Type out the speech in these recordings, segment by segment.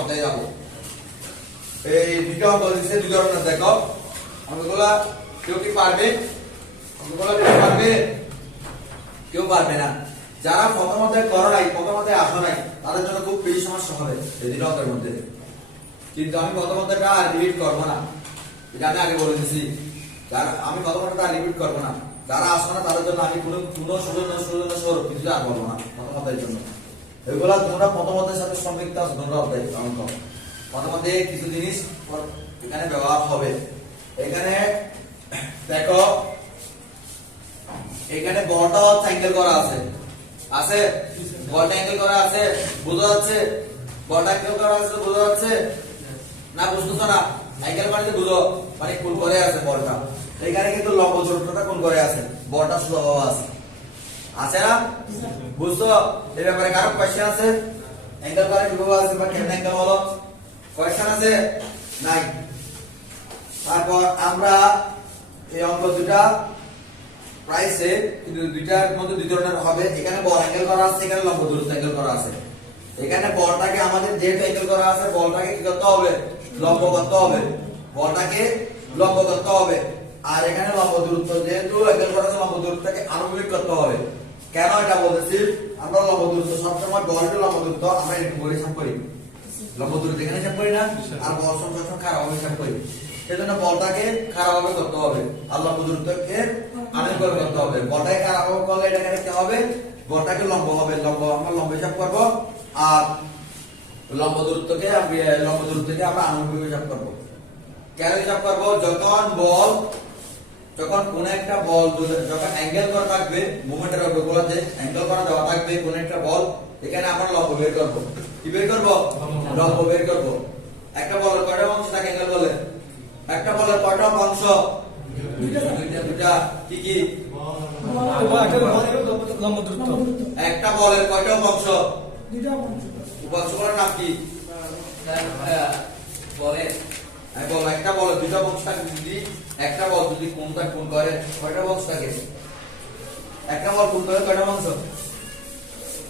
অধ্যায়ে যাব। এই দুটো অঙ্ক দিচ্ছে, দুই ধরনের দেখো অঙ্কগুলা কেউ কি পারবে? অঙ্কগুলা কেউ পারবে? কেউ পারবে না। যারা প্রথম অধ্যায় করো নাই, প্রথম অধ্যায়ে আসো নাই, তাদের জন্য খুব বেশি সমস্যা হবে এই দুটো অঙ্কের মধ্যে। কিন্তু আমি প্রথম অধ্যায়টা আর রিপিট করবো না, এটা আমি আগে বলে দিছি। আমি প্রথম অধ্যায়টা রিপিট করবো না। যারা আসো না তাদের জন্য আমি কোনো স্বরূপ কিছু আর বলবো না প্রথম অধ্যায়ের জন্য। এগুলা তোমরা প্রথম অধ্যায়ের সাথে সম্পৃক্ত আছে। তোমরা অধ্যায় অঙ্ক প্রথম অধ্যায়ে কিছু জিনিস এখানে ব্যবহার হবে। এখানে দেখো, এখানে বলটা অ্যাঙ্গেল করা আছে, আছে বলটা অ্যাঙ্গেল করা আছে, বোঝা যাচ্ছে? বলটা অ্যাঙ্গেল করা আছে, বোঝা যাচ্ছে না? বুঝতেছো না? অ্যাঙ্গেল মানে বুঝো, মানে কোণ করে আছে বলটা। এখানে কিন্তু লম্ব দূরত্বটা কোণ করে আছে, বলটা সোজা আছে, আছে না? বুঝছো? এই ব্যাপারে কারো কোশ্চেন আছে? অ্যাঙ্গেল করে কিভাবে আছে বা কেমন অ্যাঙ্গেল হলো? কোশ্চেন আছে? নাই। তারপর আমরা এই অঙ্ক দুটা প্রায় সেম, কিন্তু দুইটার মধ্যে দুই ধরনের হবে। এখানে বল অ্যাঙ্গেল করা আছে, এখানে লম্ব দূরত্ব অ্যাঙ্গেল করা আছে। এখানে বলটাকে আমাদের যেহেতু অ্যাঙ্গেল করা আছে, বলটাকে কি করতে হবে? লম্ব করতে হবে। বলটাকে লম্ব করতে হবে। আর এখানে লম্ব দূরত্ব যেহেতু অ্যাঙ্গেল করা আছে, লম্ব দূরত্বটাকে আনুভূমিক করতে হবে। কেন এটা বলতেছি? আমরা লম্ব দূরত্ব সবসময় বলটা লম্ব দূরত্ব আমরা একটু বলে হিসাব করি, লম্ব দূরত্ব এখানে হিসাব করি না, আর বল সবসময় খারাপ হিসাব করি। সেজন্য বলটাকে খারাপ ভাবে করতে হবে আর লম্ব দূরত্বকে আনুভূমিক করতে হবে। বলটাকে খারাপ ভাবে করলে এটা এখানে কি হবে? বলটাকে লম্ব হবে, লম্ব আমরা লম্ব হিসাব করব, আর লম্ব দূরত্বকে আমরা আনুভূমিক হিসাব করব। কেন হিসাব করব? যখন কোন একটা বল যখন অ্যাঙ্গেল করা থাকবে, মুভমেন্টের উপর বলাতে অ্যাঙ্গেল করা দেওয়া থাকবে কোন একটা বল, এখানে আমরা লম্ব বের করব। কি বের করব? লম্ব বের করব। একটা বলের কয়টা অংশ থাকে অ্যাঙ্গেল বলে? একটা বলের কয়টা অংশ? দুইটা। কি কি? একটা বলের কয়টা অংশ? দুইটা অংশ। উপাংশগুলোর নাম কি? বলের একটা বলের দুইটা অংশ থাকে। যদি একটা বল যদি কোণ করে কয়টা অংশ থাকে? একটা বল কোণ করে কয়টা অংশ?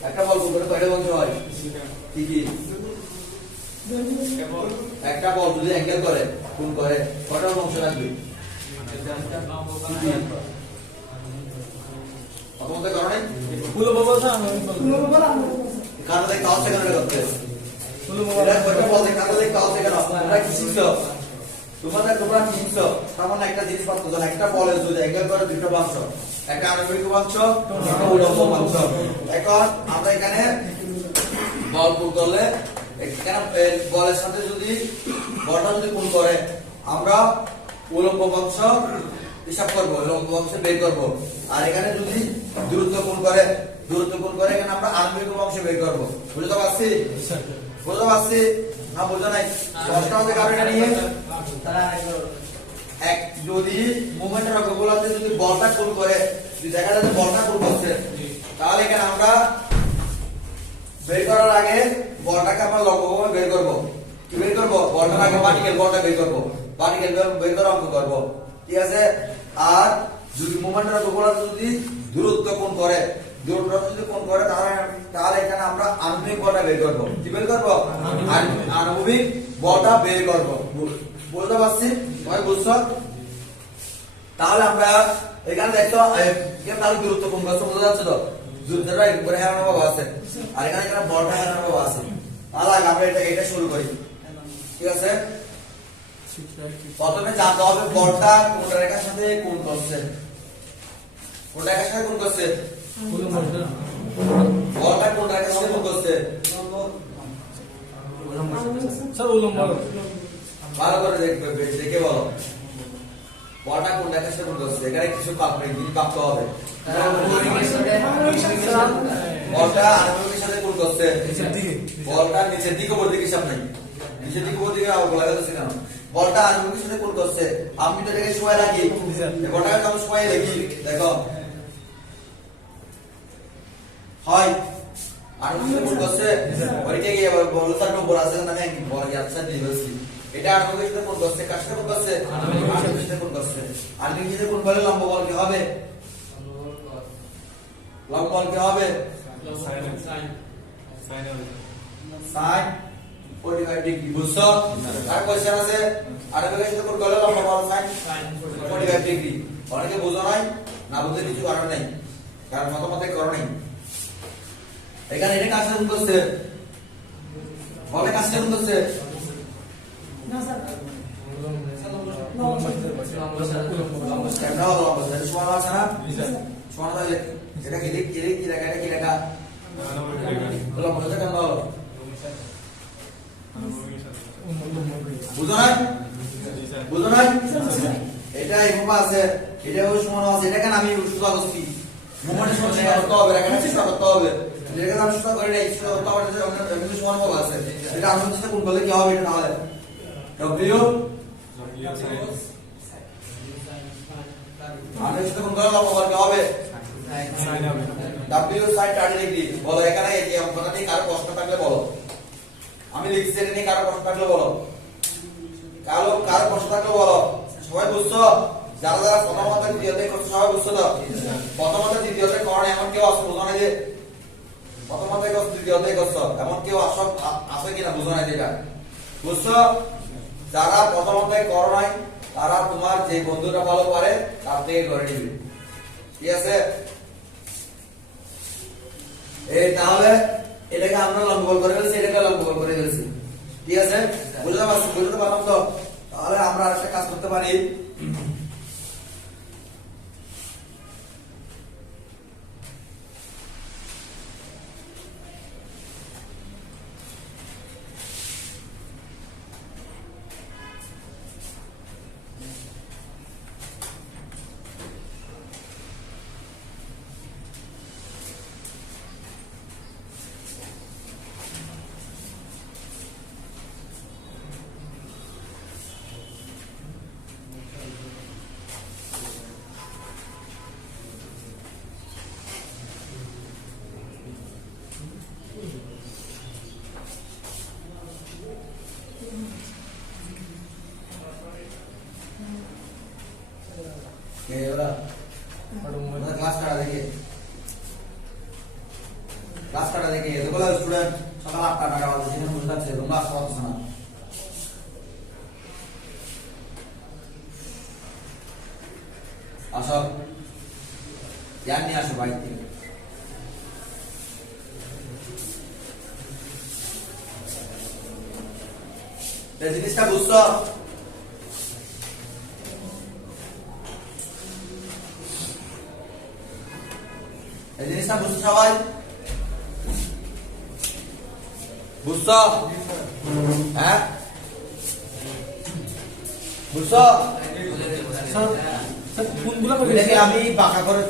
একটা বল কোণ করে কয়টা অংশ হয়? কি কি? একটা বল যদি অ্যাঙ্গেল করে কোণ করে কয়টা অংশ থাকবে? প্রথমত কারণে কারণ দেখতে হচ্ছে কেন করতে এটা কয়টা বল দেখতে হচ্ছে কেন? তোমরা কি শিখছো? তোমরা কি শিখছো? তেমন একটা জিনিস পাচ্ছ, একটা বলের যদি অ্যাঙ্গেল করে দুটো অংশ, একটা আনুভূমিক অংশ, একটা উল্লম্ব অংশ। এখন আমরা এখানে বল কোণ করলে এখানে বলের সাথে যদি বলটা যদি কোণ করে, আমরা উল্লম্ব অংশ হিসাব করব, উল্লম্ব অংশ বের করব। আর এখানে যদি দূরত্ব কোণ করে এখানে আমরা আনুভূমিক অংশ বের করব। বুঝতে পারছি? বুঝতে পারছি না? বুঝো নাই? কষ্ট হবে কারণ এটা নিয়ে যদি মুভমেন্টের অঙ্কগুলোতে যদি বলটা কোণ করে, যদি দেখা যায় বলটা কোণ করছে, তাহলে এখানে আমরা বের করার আগে বলটাকে আমরা লম্বভাবে বের করব। কি বের করব? বলটার আগে পার্টিকেল বলটা বের করব, পার্টিকেল বের করে অঙ্ক করব। ঠিক আছে? আর যদি মুভমেন্টের অঙ্কগুলোতে যদি দূরত্ব কোণ করে, তাহলে এখানে আমরা আনুভূমিক বলটা বের করব। কি বের করব? আনুভূমিক বলটা বের করব। বুঝতে পারছি? সবাই বুঝছো? তাহলে আমরা এখানে দেখো তাহলে দূরত্ব কোণ করছে, বোঝা যাচ্ছে তো? দূরত্বটা উপরে হেরানো ভাব আছে, আর এখানে বলটা হেরানো ভাব আছে। তাহলে আমরা এটা শুরু করি। ঠিক আছে? প্রথমে জানতে হবে বলটা কোন রেখার সাথে কোণ করছে। কোন রেখার সাথে কোণ করছে? বলটা কোন রেখার সাথে কোণ করছে? ভালো করে দেখে বলো, বলটা কোন রেখার সাথে কোণ করছে? এখানে কিছু প্রাপ্ত হবে। বলটা আনুভূমিকের সাথে কোণ করছে, বলটা নিচের দিকে উপর দিকে হিসাব নাই, নিচের দিকে উপর দিকে বলা যাচ্ছে কেন? বলটা আনুভূমিকের সাথে কোণ করছে। আমি তো এটাকে সময় রাখি, বলটাকে যখন সময় রাখি দেখো হয় আনুভূমিক কোণ করছে। ওইটা কি বলতার নম্বর আছে না? আমি বল যাচ্ছে দিবসি এটা আনুভূমিক সাথে কোণ করছে। কার সাথে কোণ করছে? আনুভূমিক সাথে কোণ করছে। আনুভূমিক সাথে কোণ করলে লম্ব বল কি হবে? লম্ব বল কি হবে? সাইন 45 ডিগ্রি বুঝছো আর কোশ্চেন আছে আরবিকে সাথে কোন গলে লম্বা বল সাইন 45 ডিগ্রি অনেকে বুঝো নাই না বুঝতে কিছু কারণ নাই কারণ মতমতে করো নাই এখানে এটা কাজ করতে বলে কাজ করতে না স্যার কেমন হলো সমান আছে না সমান হলে এটা কি কি লেখা এটা কি লেখা বলো মনে কেমন হলো বুঝো নাই বুঝো নাই এটা এভাবে আছে এটা হলো সমান আছে এটা কেন আমি সুতা করছি মোমেন্টের সমান করতে হবে এখানে চেষ্টা করতে হবে যেটা আমি সুতা করে নাই সুতা করতে হবে এটা সমান বল আছে এটা আমি চেষ্টা কোন বলে কি হবে এটা তাহলে ডব্লিউ আমি সেটা কোন করে লম্বা বল কি হবে ডব্লিউ sin 30 ডিগ্রি বলো এখানে এই অঙ্কটা নিয়ে কারো প্রশ্ন থাকলে বলো আমি লিখছি এটা নিয়ে কারো প্রশ্ন থাকলে বলো কারো প্রশ্ন থাকলে বলো সবাই বুঝছো যারা যারা প্রথমত দ্বিতীয়তে করছো সবাই বুঝছো তো প্রথমত দ্বিতীয়তে করণ এমন কেউ আছে বুঝো না যে প্রথমত করছো দ্বিতীয়তে করছো এমন কেউ আছে কিনা বুঝো না এটা বুঝছো যারা প্রথমত করো নাই তারা তোমার যে বন্ধুরা ভালো পারে তার থেকে করে নিবে ঠিক আছে এই তাহলে এটাকে আমরা লম্ববল করে ফেলছি এটাকে লম্ববল করে ফেলছি ঠিক আছে বুঝতে পারলাম তো তাহলে আমরা আরেকটা কাজ করতে পারি ক্লাস কাটা দেখে দেখো স্টুডেন্ট সকাল 8টা টাকা বাজে সেখানে বসে থাকছে তোমরা আসতে পারছো না আসো জ্ঞান নিয়ে আসো বাইক থেকে এই জিনিসটা বুঝছো এই জিনিসটা বুঝছো সবাই বুঝছো হ্যাঁ বুঝছো কোনগুলা এটাকে আমি বাঁকা করে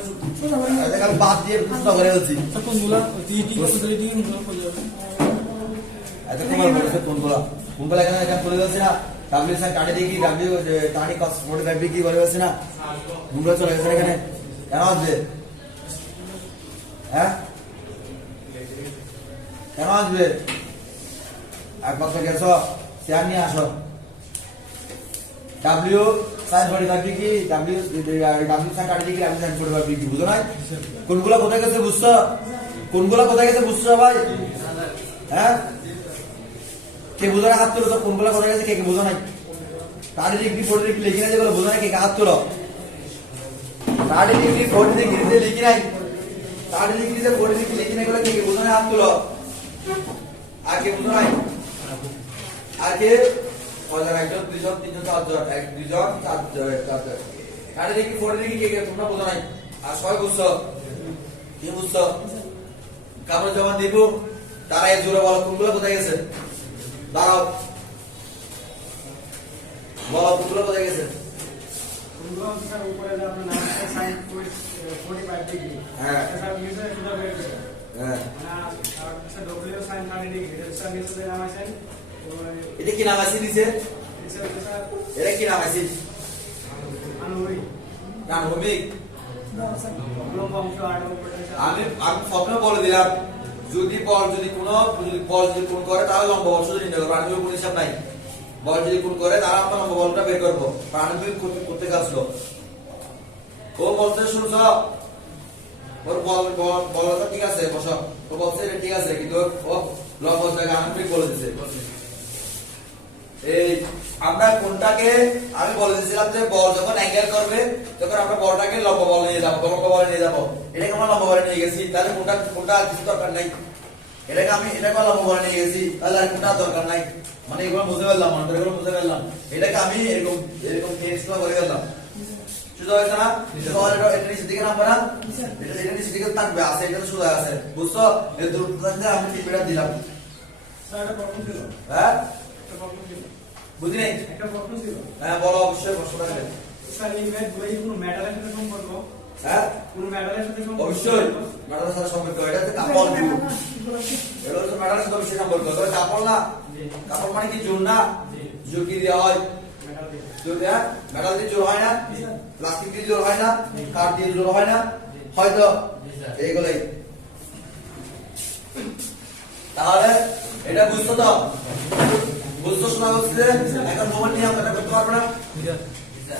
এটাকে আমি বাদ দিয়ে বুঝতে করে বলছি কোনগুলা টি কতগুলো টি কোনগুলো এত তোমার বলছে কোনগুলা এখানে এখানে করে যাচ্ছে না ডাব্লিউ সাইন কাটে দেখি ডাব্লিউ টানি কস 45 ডিগ্রি করে যাচ্ছে না কোনগুলা চলে গেছে এখানে কেন আসবে হ্যাঁ কেন আসবে একবার তো গেছো চেয়ার নিয়ে আসো W sine 45 degree W sine কাটে দেখি ডাব্লিউ সাইন 45 ডিগ্রি বুঝো না কোনগুলা কোথায় গেছে বুঝছো কোনগুলা কোথায় গেছে বুঝছো সবাই হ্যাঁ কে বুঝো না হাত তুলো তো কোনগুলা কোথায় গেছে কে বুঝো নাই 30 ডিগ্রি 40 ডিগ্রি লিখি না যেগুলো বুঝো না কে হাত তুলো 30 ডিগ্রি 40 ডিগ্রিতে লিখি নাই 30 ডিগ্রিতে 40 ডিগ্রি লিখি না এগুলো কে বুঝো না হাত তুলো আর কে বুঝো নাই আর কে কয়জন একজন দুইজন তিনজন চারজন এক দুইজন চারজন 30 ডিগ্রি 40 ডিগ্রি কে তোমরা বুঝো নাই আর সবাই বুঝছো কি বুঝছো কাপড় জমা দিব তারা এই জোরে বলো কোনগুলো কোথায় গেছে দাঁড়াও বলো কোনগুলো কোথায় গেছে কোনগুলো স্যার উপরে যে আপনার নাম সাইন 45 ডিগ্রি হ্যাঁ স্যার নিচে সুদা বের করে হ্যাঁ মানে sir W sine 30 degree sir নিচে নাম আছে এটা কি নাম আছে নিচে স্যার এটা কি নাম আছে আনুরি আনুভূমিক লম্বা অংশ আর আমি প্রথমে বলে দিলাম যদি বল যদি কোন করে তাহলে লম্বা বল শুধু নির্ণয় করবো আনুভূমিক কোন হিসাব নাই বল যদি কোন করে তাহলে আমরা লম্বা বলটা বের করবো আনুভূমিক করতে আসলো ও বলতে শুনছ ওর বলটা ঠিক আছে বস ও বলছে এটা ঠিক আছে কিন্তু ও লম্বা জায়গা আনুভূমিক বলে দিচ্ছে এই আমরা কোনটাকে আমি বলে দিয়েছিলাম যে বল যখন অ্যাঙ্গেল করবে তখন আমরা বলটাকে লম্ব বল নিয়ে যাব, লম্ব বলে নিয়ে যাব। এটাকে আমরা লম্ব বলে নিয়ে গেছি, তাহলে কোনটা কোনটা আর কিছু দরকার নাই। এটাকে লম্ব বলে নিয়ে গেছি, তাহলে আর কোনটা দরকার নাই। মানে এগুলো বুঝে ফেললাম, এগুলো বুঝে ফেললাম। এটাকে আমি এরকম এরকম কেসটা করে ফেললাম। সোজা হয়েছে না? এটা নিচের দিকে নামবে না, এটা নিচের দিকে থাকবে, আছে এটা তো সোজা আছে, বুঝছো? এই দুটো আমি টিপেটা দিলাম। স্যার এটা প্রবলেম ছিল, হ্যাঁ একটা প্রবলেম ছিল, বুঝি নাই? একটা প্রবলেম ছিল। হ্যাঁ বলো, অবশ্যই প্রশ্ন থাকবে। স্যার এই ম্যাথ গুলো কোনো ম্যাটারের সাথে সম্পর্ক? হ্যাঁ কোনো ম্যাটারের সাথে সম্পর্ক? অবশ্যই ম্যাটারের সাথে সম্পর্ক। এটা হচ্ছে কাপড় জুন, এটা হচ্ছে ম্যাটারের সাথে অবশ্যই সম্পর্ক। তবে কাপড় না, কাপড় মানে কি জোর না? জোর কি দেওয়া হয়? ম্যাটার দিয়ে। জোর দেয়া, মেটাল দিয়ে জোর হয় না, প্লাস্টিক দিয়ে জোর হয় না, কাঠ দিয়ে জোর হয় না, হয়তো এইগুলাই। তাহলে এটা বুঝছো তো? বুঝছো শোনা হচ্ছে? এখন মোবাইল নিয়ে আমরা করতে পারবো না।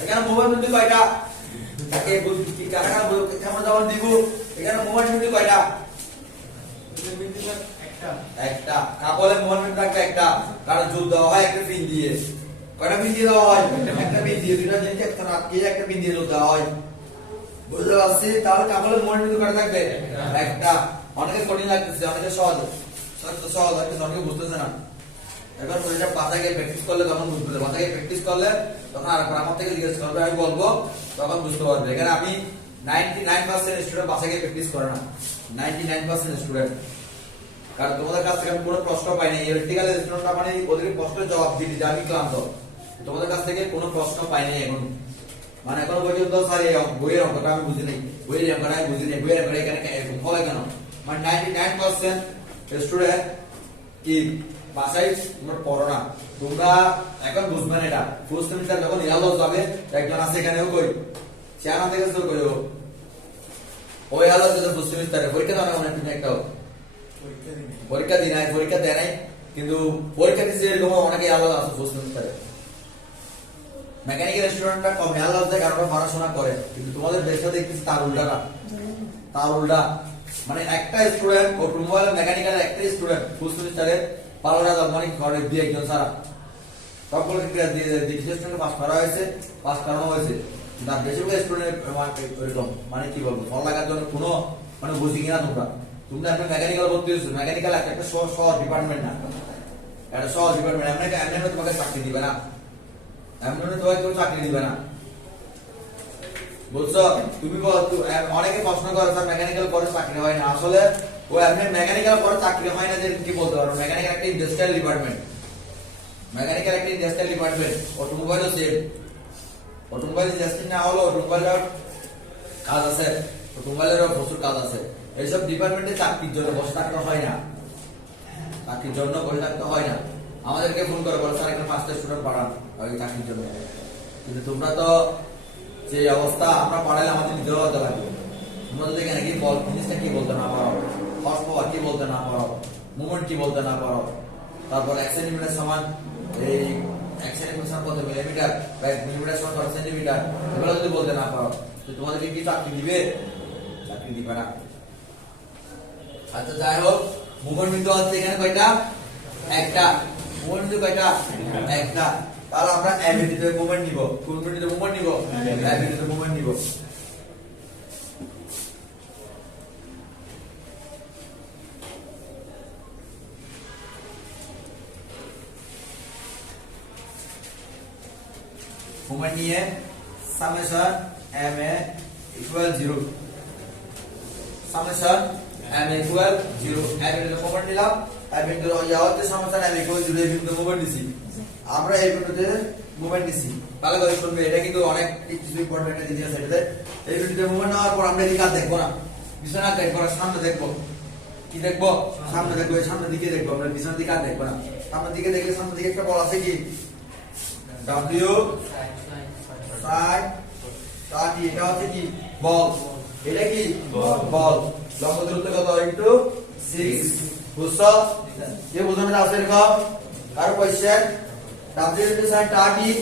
এখানে মোবাইল বিন্দু কয়টা? তাকে কি কারা কেমন যেমন দিব। এখানে মোবাইল বিন্দু কয়টা? একটা। একটা। কাপড়ের মোবাইল বিন্দু থাকবে একটা, কারণ জোর দেওয়া হয় একটা পিন দিয়ে। কয়টা পিন দিয়ে দেওয়া হয়? একটা পিন দিয়ে। দুইটা জিনিস একটা রাখি একটা পিন দিয়ে জোর দেওয়া হয়। বুঝতে পারছি? তাহলে কাপড়ের মোবাইল বিন্দু কয়টা থাকবে? একটা। অনেকে কঠিন লাগতেছে, অনেকে সহজ, সহজ লাগতেছে, অনেকে বুঝতেছে না। এবার ওইটা বাসায় গিয়ে প্র্যাকটিস করলে তখন বুঝবে। বাসায় গিয়ে প্র্যাকটিস করলে তখন আর আমার থেকে জিজ্ঞেস করবে, আমি বলবো, তখন বুঝতে পারবে। এখানে আমি 99% স্টুডেন্ট বাসায় গিয়ে প্র্যাকটিস করে না, 99% স্টুডেন্ট। কারণ তোমাদের কাছ থেকে আমি কোনো প্রশ্ন পাইনি। ইলেকট্রিক্যাল স্টুডেন্টরা মানে ওদের প্রশ্নের জবাব দিতে যে আমি ক্লান্ত। তোমাদের কাছ থেকে কোনো প্রশ্ন পাইনি এখন, মানে এখনো পর্যন্ত স্যার এই বইয়ের অঙ্কটা আমি বুঝি নাই, বইয়ের অঙ্কটা আমি বুঝি নাই, বইয়ের অঙ্কটা এখানে এরকম ফলে কেন? মানে 99% স্টুডেন্ট কি বাসায় তোমরা পড়ো না। তোমরা এখন বুঝবে না এটা। ফার্স্ট সেমিস্টার যখন ইয়ালো যাবে, একজন আছে এখানেও কই চেয়ানা থেকে শুরু করে ও ইয়ালো যে ফার্স্ট সেমিস্টারে পরীক্ষা দাও না অনেক তুমি একটাও পরীক্ষা দিই নাই, পরীক্ষা দেয় নাই, কিন্তু পরীক্ষা দিচ্ছে এরকম অনেকে ইয়ালো আছে ফার্স্ট সেমিস্টারে। মেকানিক্যাল স্টুডেন্টরা কম ইয়ালো আছে কারণ ওরা পড়াশোনা করে, কিন্তু তোমাদের দেশে দেখতেছি তার উল্টা না, তার উল্টা। মানে একটা স্টুডেন্ট অটোমোবাইল মেকানিক্যাল একটা স্টুডেন্ট ফার্স্ট সেমিস্টারে 12,000 মানে করে দিয়ে একজন সারা সকলকে ক্লাস দিয়ে ডিগ্রি স্টুডেন্ট পাস করা হয়েছে, পাস করানো হয়েছে। না বেশিরভাগ স্টুডেন্ট এরকম মানে কি বলবো ফল লাগার জন্য কোনো মানে বুঝি কিনা তোমরা তোমরা একটা মেকানিক্যাল ভর্তি হয়েছো, মেকানিক্যাল একটা সহজ ডিপার্টমেন্ট না, একটা সহজ ডিপার্টমেন্ট। এমনি তোমাকে চাকরি দিবে না, এমনি তোমাকে কেউ চাকরি দিবে না, বুঝছো? তুমি অনেকে প্রশ্ন করো স্যার মেকানিক্যাল পরে চাকরি হয় না। আসলে ও এমনি মেকানিক্যাল পরে চাকরি হয় না যে কি বলতে পারো। মেকানিক্যাল একটা ইন্ডাস্ট্রিয়াল ডিপার্টমেন্ট, মেকানিক্যাল একটা ইন্ডাস্ট্রিয়াল ডিপার্টমেন্ট। অটোমোবাইলও সেম, অটোমোবাইল ইন্ডাস্ট্রি না হলো অটোমোবাইলের কাজ আছে, অটোমোবাইলেরও প্রচুর কাজ আছে। এইসব ডিপার্টমেন্টে চাকরির জন্য বসে থাকতে হয় না, চাকরির জন্য বসে থাকতে হয় না। আমাদেরকে ফোন করে বলে স্যার এখানে 5টা স্টুডেন্ট পড়ান ওই চাকরির জন্য, কিন্তু তোমরা তো যে অবস্থা আমরা পড়াইলে আমাদের নিজেরও লজ্জা লাগবে। তোমরা যদি এখানে কি বল জিনিসটা কি বলতে না পারো, হর্স পাওয়ার কি বলতে না পারো, মুভমেন্ট কি বলতে না পারো, তারপর এক সেন্টিমিটার সমান এই এক সেন্টিমিটার সমান কত মিলিমিটার বা এক মিলিমিটার সমান কত সেন্টিমিটার, এগুলো যদি বলতে না পারো তো তোমাদেরকে কি চাকরি দিবে? চাকরি দিবে না। আচ্ছা যাই হোক, মুভমেন্ট বিন্দু হচ্ছে এখানে কয়টা? একটা। মুভমেন্ট বিন্দু কয়টা? একটা। তাহলে আমরা অ্যাবিলিটিতে মুভমেন্ট নিব, কোন বিন্দুতে মুভমেন্ট নিব? অ্যাবিলিটিতে মুভমেন্ট নিব। মুভমেন্ট নিয়ে summation m a equal 0, summation m a equal 0 অ্যাবিলিটিতে মুভমেন্ট নিলাম। অ্যাবিলিটিতে যাওয়াতে সামেশন m a ইকুয়াল 0 এই বিন্দুতে মুভমেন্ট দিছি, আমরা এই বিন্দুতে মুভমেন্ট দিছি। ভালো করে শুনবে, এটা কিন্তু অনেক কিছু ইম্পর্টেন্ট একটা জিনিস আছে এটাতে। এই বিন্দুতে মুভমেন্ট নেওয়ার পর আমরা এদিকে আর দেখবো না, পিছনে আর দেখবো না, সামনে দেখবো। কি দেখবো? সামনে দেখবো, এই সামনের দিকে দেখবো, আমরা পিছনের দিকে আর দেখবো না। সামনের দিকে দেখলে সামনের দিকে একটা বল আছে কি W সাইড 30, এটা হচ্ছে কি বল, এটা কি বল। লম্ব দূরত্ব কত? ইনটু 6, বুঝছো? যে বুঝানো আছে এরকম কার question W into side 30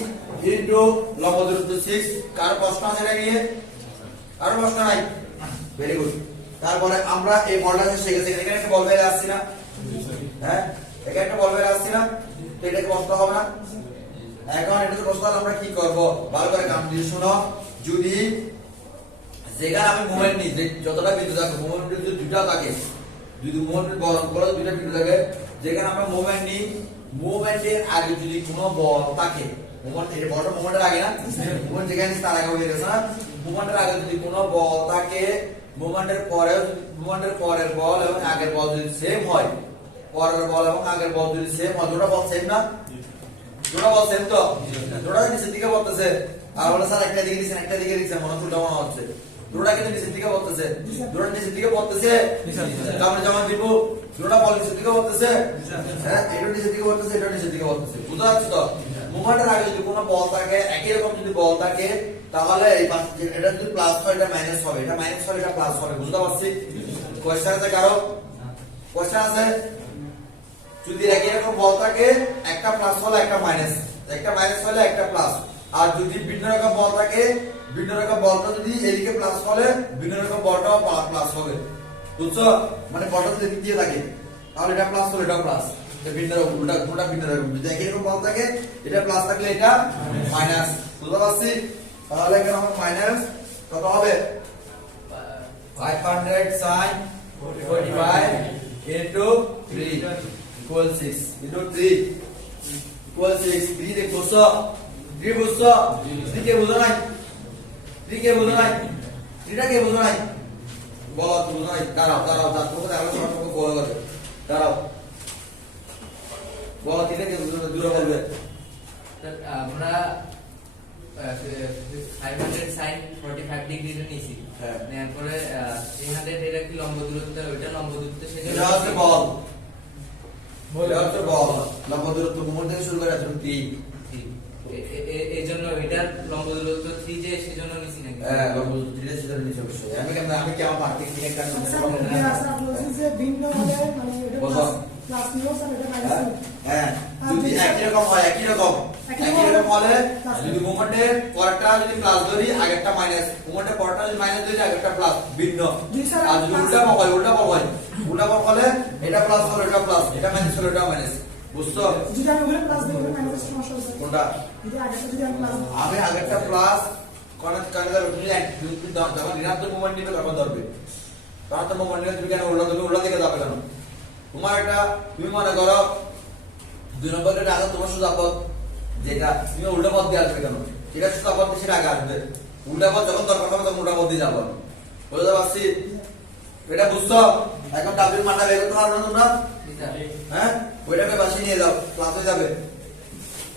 into লম্ব দূরত্ব 6, কার প্রশ্ন আছে এটা নিয়ে? কার প্রশ্ন নাই? Very good. তারপরে আমরা এই বলটাকে শিখেছি, এখানে একটা বল বের আসছে না? হ্যাঁ, এখানে একটা বল বের আসছে না? তো এটা কি প্রশ্ন হবে না? এখন এটা তো প্রশ্ন আমরা কি করব ভালো করে কাম দিয়ে শুনো যদি যেখানে আমি মোমেন্ট নিই যে যতটা বিন্দু থাকে মোমেন্ট যদি দুটো থাকে যদি মোমেন্ট বড় দুটো বিন্দু থাকে যেখানে আমরা মোমেন্ট নিই মোমেন্টের আগে যদি কোনো বল থাকে মোমেন্ট এটা বড় মোমেন্টের আগে না মোমেন্ট যেখানে তার আগে হয়ে গেছে না মোমেন্টের আগে যদি কোনো বল থাকে মোমেন্টের পরের বল এবং আগের বল যদি সেম হয় পরের বল এবং আগের বল যদি সেম হয় দুটো বল সেম না দুটো বল সেম তো দুটো নিচের দিকে বলতেছে আর বলে স্যার একটা দিকে দিছেন একটা দিকে দিছেন মনে উল্টা মনে হচ্ছে দুটো কিন্তু নিচের দিকে বলতেছে দুটো নিচের দিকে বলতেছে তারপরে যেমন দিব দুটো বল নিচের দিকে বলতেছে হ্যাঁ এটা নিচের দিকে বলতেছে এটা নিচের দিকে বলতেছে বুঝা যাচ্ছে তো মোমেন্টের আগে যদি কোনো বল থাকে একই রকম যদি বল থাকে তাহলে এই এটা যদি প্লাস হয় এটা মাইনাস হবে এটা মাইনাস হবে এটা প্লাস হবে বুঝতে পারছি কোশ্চেন আছে কারো কোশ্চেন আছে যদি একই রকম বল থাকে একটা প্লাস হলে একটা মাইনাস হলে একটা প্লাস আর যদি ভিন্ন রকম বল থাকে ভিন্ন রকম বলটা যদি এদিকে প্লাস হলে ভিন্ন রকম বলটাও প্লাস হবে বুঝছো মানে বলটা যদি এদিক দিয়ে থাকে তাহলে এটা প্লাস হলে এটা প্লাস ভিন্ন রকম উল্টা ভিন্ন রকম যদি একই রকম বল থাকে এটা প্লাস থাকলে এটা মাইনাস বুঝতে পারছি তাহলে এখানে আমার মাইনাস কত হবে 500 sin 45 into 3 equal 6 into 3 equal 6 3 দেখো সো 3 বুঝছো 3 কে বুঝো নাই 3 কে বুঝো নাই 3টা কে বুঝো নাই বলো তো বুঝো নাই দাঁড়াও তোমাকে দেখো তোমাকে বলো করে দাঁড়াও বলো 3টা কে বুঝো দূরে বলবে আমরা 500 sin 45 ডিগ্রি নিয়েছি হ্যাঁ নেওয়ার পরে 300 এটা কি লম্ব দূরত্ব ওইটা লম্ব দূরত্ব সেটা এটা হচ্ছে বল এটা হচ্ছে বল লম্ব দূরত্ব মোমেন্ট থেকে শুরু করে তুমি 3 এই জন্য এটার লম্ব দূরত্ব 3 যে সেজন্য নিছি নাকি হ্যাঁ লম্ব দূরত্ব 3 এর সাথে নিচে অবশ্যই আমি কি আমার পার্টিক নিয়ে একটা যে ভিন্ন হলে মানে এটা প্লাস নিও স্যার এটা মাইনাস হ্যাঁ যদি একই রকম হয় একই রকম হলে যদি মোমেন্টের পরটা যদি প্লাস ধরি আগেরটা মাইনাস মোমেন্টের পরটা যদি মাইনাস ধরি আগেরটা প্লাস ভিন্ন আর যদি উল্টা হলে এটা প্লাস হলো এটা প্লাস এটা মাইনাস হলো এটা মাইনাস বুঝছো যদি আমি ওখানে প্লাস দেব মাইনাস সমস্যা হবে কোনটা যদি আগেরটা যদি আমি প্লাস আমি আগেরটা প্লাস কোন তুমি যখন ঋণাত্মক মোমেন্ট নিবে তখন ধরবে ধনাত্মক মোমেন্ট নিলে তুমি কেন উল্টা দিকে যাবে কেন তোমার এটা তুমি মনে করো 2 নম্বরের আগে তোমার সোজা পথ যেটা তুমি উল্টা পথ দিয়ে আসবে কেন যেটা সোজা পথ সেটা আগে আসবে উল্টা পথ যখন দরকার হবে তখন উল্টা পথ দিয়ে যাবো বুঝতে পারছি এটা বুঝছো এখন ডাব্লিউ মানটা বের করতে পারবে না তোমরা হ্যাঁ ওইটাকে পাশে নিয়ে যাও ক্লাস হয়ে যাবে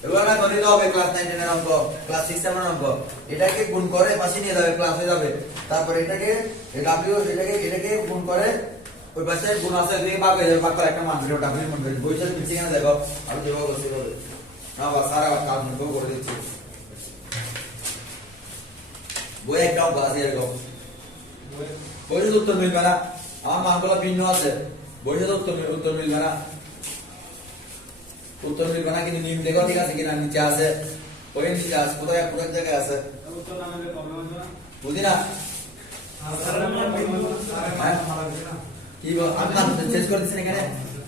এবার না ধরে দাও হবে ক্লাস 9 এর অঙ্ক ক্লাস 6 এর অঙ্ক এটাকে গুণ করে পাশে নিয়ে যাবে ক্লাস হয়ে যাবে তারপর এটাকে ডাব্লিউ এটাকে গুণ করে ওই পাশে গুণ আছে এদিকে ভাগ হয়ে যাবে ভাগ করে একটা মান বের ডাব্লিউ মান বের বই সাথে পিছিয়ে কেন দেখো আমি দেবো বলছি বলে না বা সারা কাজ মতো করে দিচ্ছি বই একটা অঙ্ক আছে এরকম বইয়ের উত্তর মিলবে না আমার মানগুলো ভিন্ন আছে বইয়ের উত্তর মিলবে না উত্তর মিলবে না কিন্তু নিয়ম দেখো ঠিক আছে কিনা নিচে আছে ওই নিচে আছে কোথায় জায়গায় আছে উত্তর না দিলে প্রবলেম হবে না বুঝি না কি আমি মান চেঞ্জ করে দিচ্ছি এখানে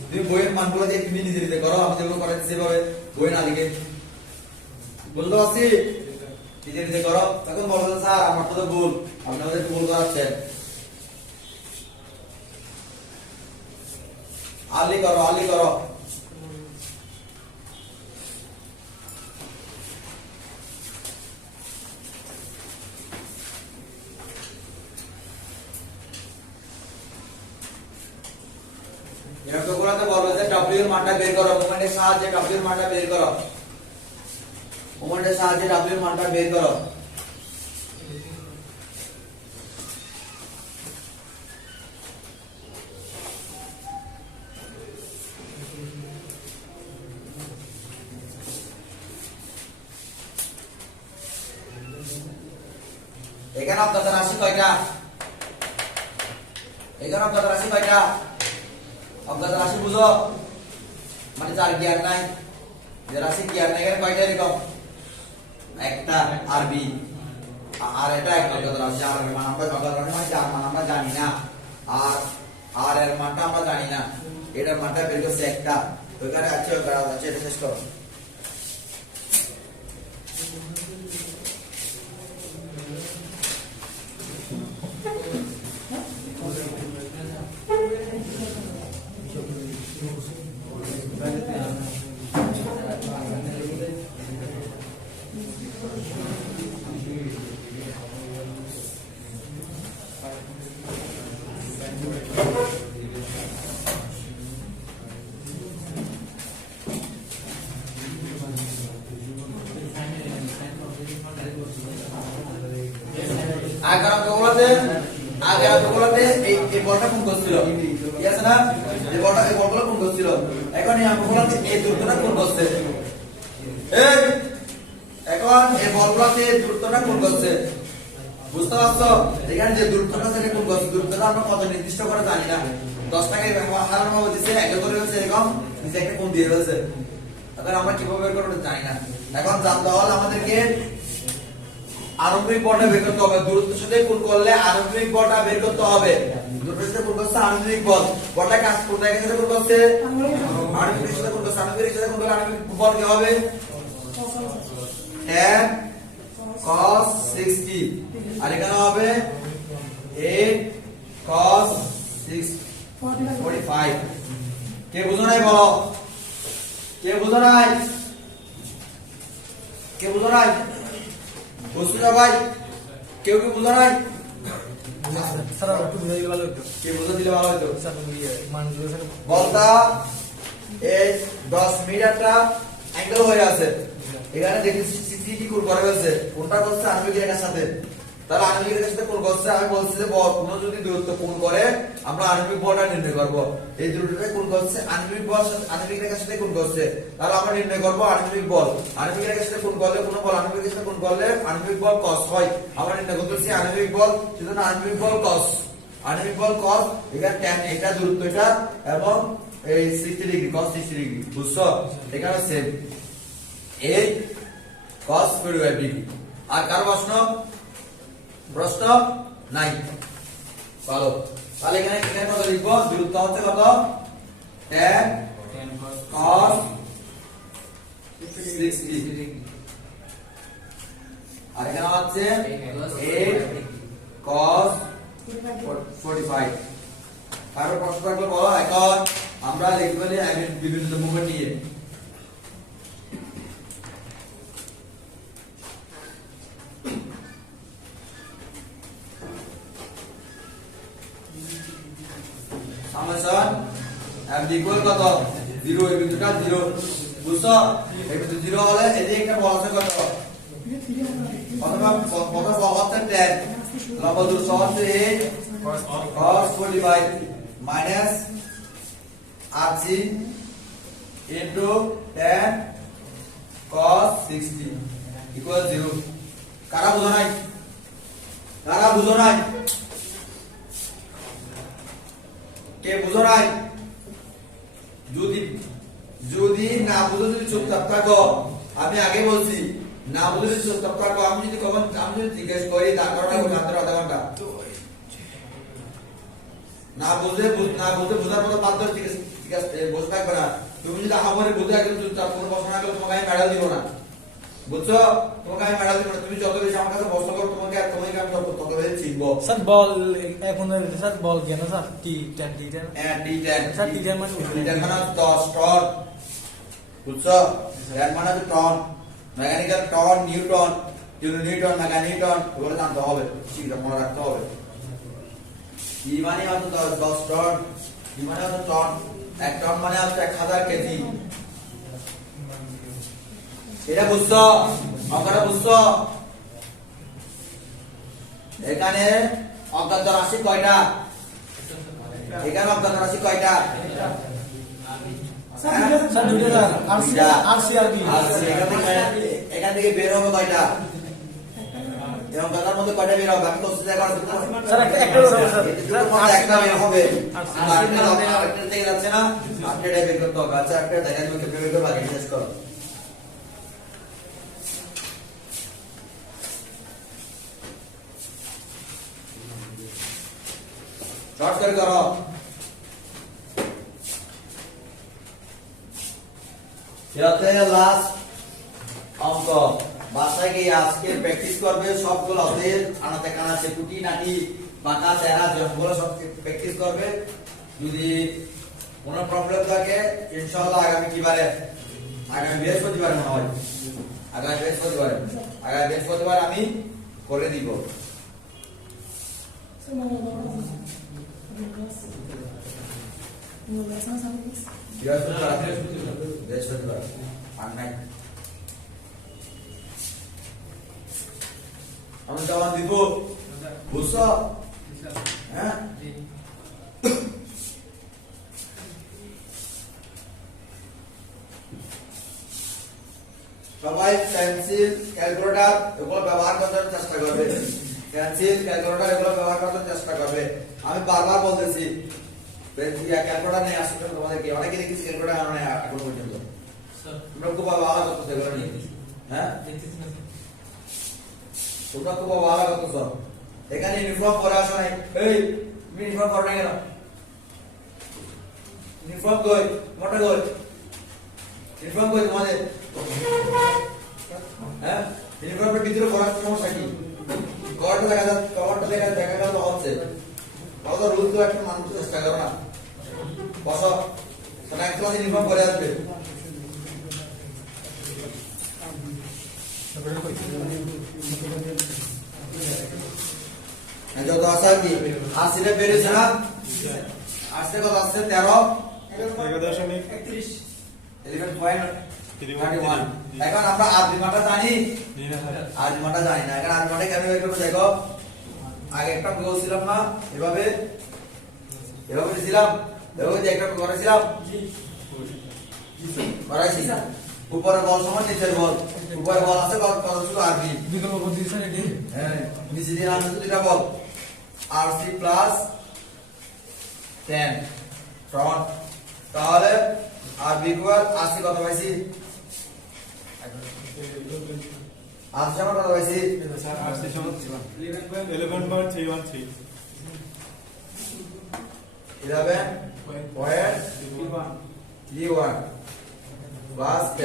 তুমি বইয়ের মানগুলো দিয়ে তুমি নিজে নিজে করো আমি যেগুলো করাচ্ছি সেভাবে বই না লিখে বুঝতে পারছি নিজে নিজে করো তখন বলবেন স্যার আমার তো ভুল আপনাদের ভুল করাচ্ছেন আলি করো এরকম করাতে বলবে যে W এর মানটা বের করো মোমেন্টের সাহায্যে W এর মানটা বের করো মোমেন্টের সাহায্যে W এর মানটা বের করো এখানে আপনাদের রাশি কয়টা অজ্ঞাত রাশি বুঝো মানে যার জ্ঞান নাই যে রাশি জ্ঞান নাই এখানে কয়টা এরকম একটা আরবি আর এটা একটা অজ্ঞাত রাশি আর এর মান আমরা অজ্ঞাত রাশি মানে যার মান আমরা জানি না আর এর মানটা আমরা জানি না এটার মানটা বের করছে একটা ওইখানে আছে এটা শেষ করো আগে অঙ্কগুলোতে এই বলটা কোন করছিল ঠিক আছে না এই বলগুলো কোন করছিল এখন এই অঙ্কগুলোতে এই দূরত্বটা কোন করছে এই এখন এই বলগুলোতে দূরত্বটা কোন করছে বুঝতে পারছো এখানে যে দূরত্বটা সেটা কোন করছে দূরত্বটা আমরা কত নির্দিষ্ট করে জানি না 10 টাকা হারানো ভাবে দিছে এক করে হচ্ছে এরকম নিচে একটা কোন দিয়ে রয়েছে এখন আমরা কিভাবে বের করব জানি না এখন জানতে হলে আমাদেরকে আরম্ভিক বলটা বের করতে হবে দূরত্বের সাথে গুণ করলে আরম্ভিক বলটা বের করতে হবে দূরত্বের সাথে গুণ করতে আরম্ভিক বল বলটা কাজ কোনটার সাথে গুণ করতে আরম্ভিক সাথে গুণ করতে আরম্ভিক সাথে গুণ করলে আরম্ভিক বল কি হবে tan cos 60 আর এখানে হবে 8 cos 45 কে বুঝো নাই বলো কে বুঝো নাই বুঝছো না ভাই কেউ কি বুঝো নাই স্যার একটু বুঝাই ভালো হতো কে বুঝে দিলে ভালো হতো স্যার মানগুলো স্যার বলতা এই 10 মিটারটা অ্যাঙ্গেল হয়ে আছে এখানে দেখতেছি সিসি কি কোণ করে ফেলছে কোনটা করছে আণবিক রেখার সাথে তাহলে আণবিক রেখার সাথে কোণ করছে আমি বলছি যে বল কোন যদি দূরত্ব কোণ করে আমরা আণবিক বলটা নির্ণয় করব এই দূরত্বটা কোণ করছে আণবিক বল আণবিক রেখার সাথে কোণ করছে তাহলে আমরা নির্ণয় করব আণবিক বল আণবিক রেখার সাথে কোণ করলে কোন বল আণবিক রেখার সাথে কোণ করলে আণবিক বল cos হয় আমরা নির্ণয় করতেছি আণবিক বল সেজন্য আণবিক বল cos এখানে tan এটা দূরত্ব এটা এবং এই 60 ডিগ্রি cos 60 ডিগ্রি বুঝছো এখানে সেম 8 cos 45 ডিগ্রি আর কার প্রশ্ন নাই ভালো তাহলে এখানে কত লিখবো দূরত্ব হচ্ছে কত tan cos 60 আর এখানে হচ্ছে 8 cos 45 তারপর প্রশ্ন থাকলো বলো এখন আমরা লিখবো বিভিন্ন মুভমেন্ট নিয়ে সামেশন f ইকুয়াল কত 0 এই বিন্দুটা 0 বুঝছো এই বিন্দু 0 হলে এদিকে একটা বল আছে কত অথবা বল হচ্ছে 10 লম্ব দূরত্ব হচ্ছে 8 cos 45 minus RC into 10 cos 60 equal 0 কারা বুঝো নাই কে বুঝো নাই যদি না বুঝো যদি চুপচাপ থাকো আমি আগে বলছি না বুঝে যদি চুপচাপ থাকো আমি যদি জিজ্ঞেস করি তারপর আধা ঘন্টা না বুঝে বোঝার মতো বাধ্য ঠিক আছে বসে থাকবে না তুমি যদি আমারে বুঝে একদম চুপচাপ কোনো প্রশ্ন না করলে তোমাকে আমি মেডাল দিব না বুঝছো তোমাকে আমি মেডাল দিব না তুমি যত বেশি আমার কাছে প্রশ্ন করো তোমাকে আমি তত বেশি শিখবো স্যার বল এখন স্যার বল কেন স্যার টি10 স্যার টি10 মানে টি10 মানে 10 টন বুঝছো টন মানে টন মেকানিক্যাল টন নিউটন মেকানিটন এগুলো জানতে হবে শিখতে মনে রাখতে হবে ই মানে হচ্ছে 10 টন ই মানে হচ্ছে টন 1 টন মানে হচ্ছে 1000 কেজি এটা বুঝছো অঙ্কটা বুঝছো এখানে অজ্ঞাত রাশি কয়টা এখানে অজ্ঞাত রাশি কয়টা স্যার দুইটা আরসি আর কি এখান থেকে বের হবে কয়টা এবং কথার মধ্যে কয়টা বের হবে আমি তো স্যার একটা একটা বের হবে আরেকটা থেকে যাচ্ছে না আপডেট বের করতে হবে আচ্ছা একটা দেখা যাবে কিভাবে বের করবে আগে টেস্ট করো শর্ট করে করো এটা লাস্ট অঙ্ক বাসায় গিয়ে আজকে প্র্যাকটিস করবে সবগুলো ওদের আনাতে কানাতে কুটি নাটি বাঁকা তেরা সবগুলো সব প্র্যাকটিস করবে যদি কোনো প্রবলেম থাকে ইনশাআল্লাহ আগামী বৃহস্পতিবার মনে হয় আগামী বৃহস্পতিবার আমি করে দিব So, বৃহস্পতিবার আর নাই আমি জবান দিব বুঝছো হ্যাঁ সবাই পেন্সিল ক্যালকুলেটর এগুলো ব্যবহার করার চেষ্টা করবে পেন্সিল ক্যালকুলেটর এগুলো ব্যবহার করার চেষ্টা করবে আমি বারবার বলতেছি পেন্সিল ক্যালকুলেটর নিয়ে আসতে তোমাদেরকে অনেকে দেখি ক্যালকুলেটর আনো না এখন পর্যন্ত তোমরা খুব ভালো করতেছো এগুলো নিয়ে হ্যাঁ তোমরা খুব ভালো করতেছো এখানে ইউনিফর্ম পরে আসো নাই এই তুমি ইউনিফর্ম পরে না কেন ইউনিফর্ম কই মোটা কই ইউনিফর্ম কই তোমাদের হ্যাঁ ইউনিফর্মের ভিতরে পড়ার সমস্যা কি কভারটা দেখা গেল তো হচ্ছে কত রুল তো একটা মানুষ চেষ্টা করো না বসো তাহলে এক ক্লাস ইউনিফর্ম পরে আসবে যত আসা কি আসলে বেড়েছে না আসতে কত আসছে 11.31 এখন আমরা আরবিমাটা জানি আরবিমাটা জানি না এখন আরবিমাটা কেন বের করব দেখো আগে একটা বলছিলাম না এভাবে দিছিলাম দেখো যে একটা করেছিলাম করাইছি উপরে বল সমান নিচের বল উপরে বল আছে কত শুধু আরবি বিকল্প করে দিয়েছেন এটি হ্যাঁ নিচে দিয়ে আছে দুইটা বল RC প্লাস 10 ফ্রন্ট তাহলে আরবি ইকুয়াল RC কত পাইছি RC সমান কত পাইছি স্যার RC সমান 11.313 11.31 প্লাস 10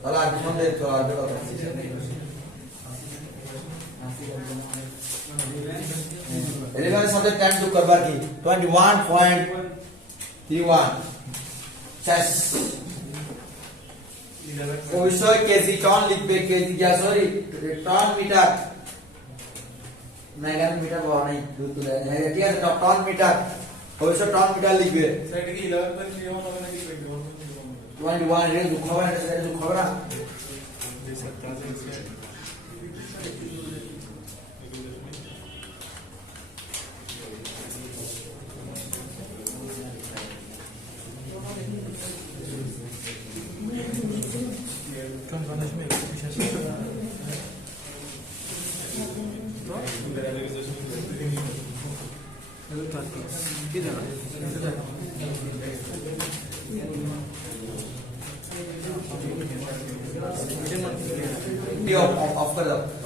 তাহলে আরবি সমান দেখো আরবি কত 11 এর সাথে 10 যোগ করবার কি 21.31 শেষ অবশ্যই কেজি টন লিখবে কেজি সরি টন মিটার মেগান মিটার বলা নাই ঠিক আছে টন মিটার অবশ্যই টন মিটার লিখবে স্যার এটা কি 11.31 হবে নাকি 21 এর যোগ হবে না সেটা যোগ হবে না ऑफ कर दो